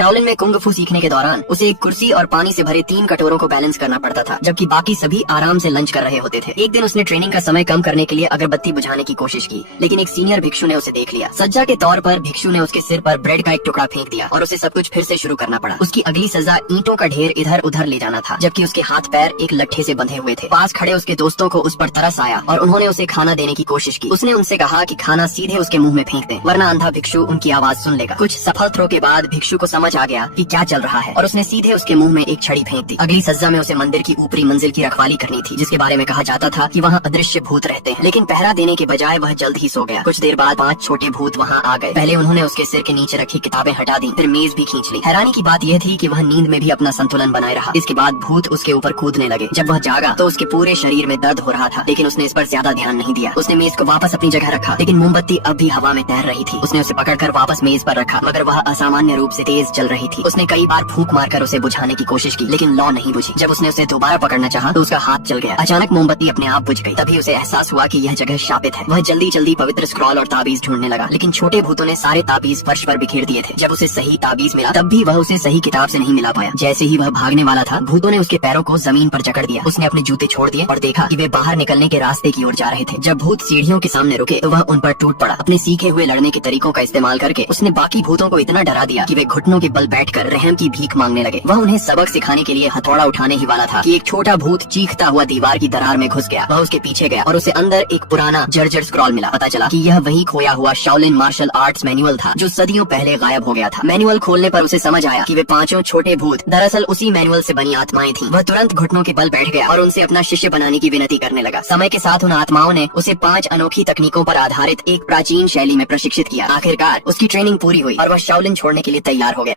Shaolin में kung फू सीखने के दौरान उसे एक कुर्सी और पानी से भरे 3 कटोरों को बैलेंस करना पड़ता था, जबकि बाकी सभी आराम से लंच कर रहे होते थे। एक दिन उसने ट्रेनिंग का समय कम करने के लिए अगरबत्ती बुझाने की कोशिश की, लेकिन एक सीनियर भिक्षु ने उसे देख लिया। सज्जा के तौर पर भिक्षु ने उसके सिर पर ब्रेड का एक टुकड़ा फेंक दिया और उसे सब कुछ फिर से शुरू करना पड़ा। उसकी अगली सजा ईंटों का ढेर इधर उधर ले जाना था, जबकि उसके हाथ पैर एक लट्ठे से बंधे हुए थे। पास खड़े उसके दोस्तों को उस पर तरस आया और उन्होंने उसे खाना देने की कोशिश की। उसने उनसे कहा कि खाना सीधे उसके मुंह में फेंक दें, वरना अंधा भिक्षु उनकी आवाज सुन लेगा। कुछ सफल थ्रो के बाद भिक्षु को समझ आ गया कि क्या चल रहा है और उसने सीधे उसके मुंह में एक छड़ी फेंक दी। अगली सज्जा में उसे मंदिर की ऊपरी मंजिल की रखवाली करनी थी, जिसके बारे में कहा जाता था कि वहाँ अदृश्य भूत रहते हैं, लेकिन पहरा देने के बजाय वह जल्द ही सो गया। कुछ देर बाद 5 छोटे भूत वहाँ आ गए। पहले उन्होंने उसके सिर के नीचे रखी किताबें हटा दी, फिर मेज भी खींच ली। हैरानी की बात यह थी कि वह नींद में भी अपना संतुलन बनाए रहा। इसके बाद भूत उसके ऊपर कूदने लगे। जब वह जागा तो उसके पूरे शरीर में दर्द हो रहा था, लेकिन उसने इस पर ज्यादा ध्यान नहीं दिया। उसने मेज को वापस अपनी जगह रखा, लेकिन मोमबत्ती अब भी हवा में तैर रही थी। उसने उसे पकड़कर वापस मेज पर रखा, मगर वह असामान्य रूप से तेज जल रही थी। उसने कई बार फूंक मारकर उसे बुझाने की कोशिश की, लेकिन लौ नहीं बुझी। जब उसने उसे दोबारा पकड़ना चाहा तो उसका हाथ जल गया। अचानक मोमबत्ती अपने आप बुझ गई। तभी उसे एहसास हुआ कि यह जगह शापित है। वह जल्दी जल्दी पवित्र स्क्रॉल और ताबीज ढूंढने लगा, लेकिन छोटे भूतों ने सारे ताबीज फर्श पर बिखेर दिए थे। जब उसे सही ताबीज मिला तब भी वह उसे सही किताब से नहीं मिला पाया। जैसे ही वह भागने वाला था, भूतों ने उसके पैरों को जमीन पर जकड़ दिया। उसने अपने जूते छोड़ दिए और देखा कि वे बाहर निकलने के रास्ते की ओर जा रहे थे। जब भूत सीढ़ियों के सामने रुके तो वह उन पर टूट पड़ा। अपने सीखे हुए लड़ने के तरीकों का इस्तेमाल करके उसने बाकी भूतों को इतना डरा दिया कि वे घुटनों के बल बैठकर रहम की भीख मांगने लगे। वह उन्हें सबक सिखाने के लिए हथौड़ा उठाने ही वाला था कि एक छोटा भूत चीखता हुआ दीवार की दरार में घुस गया। वह उसके पीछे गया और उसे अंदर एक पुराना जर्जर स्क्रॉल मिला। पता चला कि यह वही खोया हुआ शाओलिन मार्शल आर्ट्स मैनुअल था, जो सदियों पहले गायब हो गया था। मैनुअल खोलने पर उसे समझ आया कि वे 5 छोटे भूत दरअसल उसी मैनुअल से बनी आत्माएं थीं। वह तुरंत घुटनों के बल बैठ गया और उनसे अपना शिष्य बनाने की विनती करने लगा। समय के साथ उन आत्माओं ने उसे 5 अनोखी तकनीकों पर आधारित एक प्राचीन शैली में प्रशिक्षित किया। आखिरकार उसकी ट्रेनिंग पूरी हुई और वह शाओलिन छोड़ने के लिए तैयार हो गया।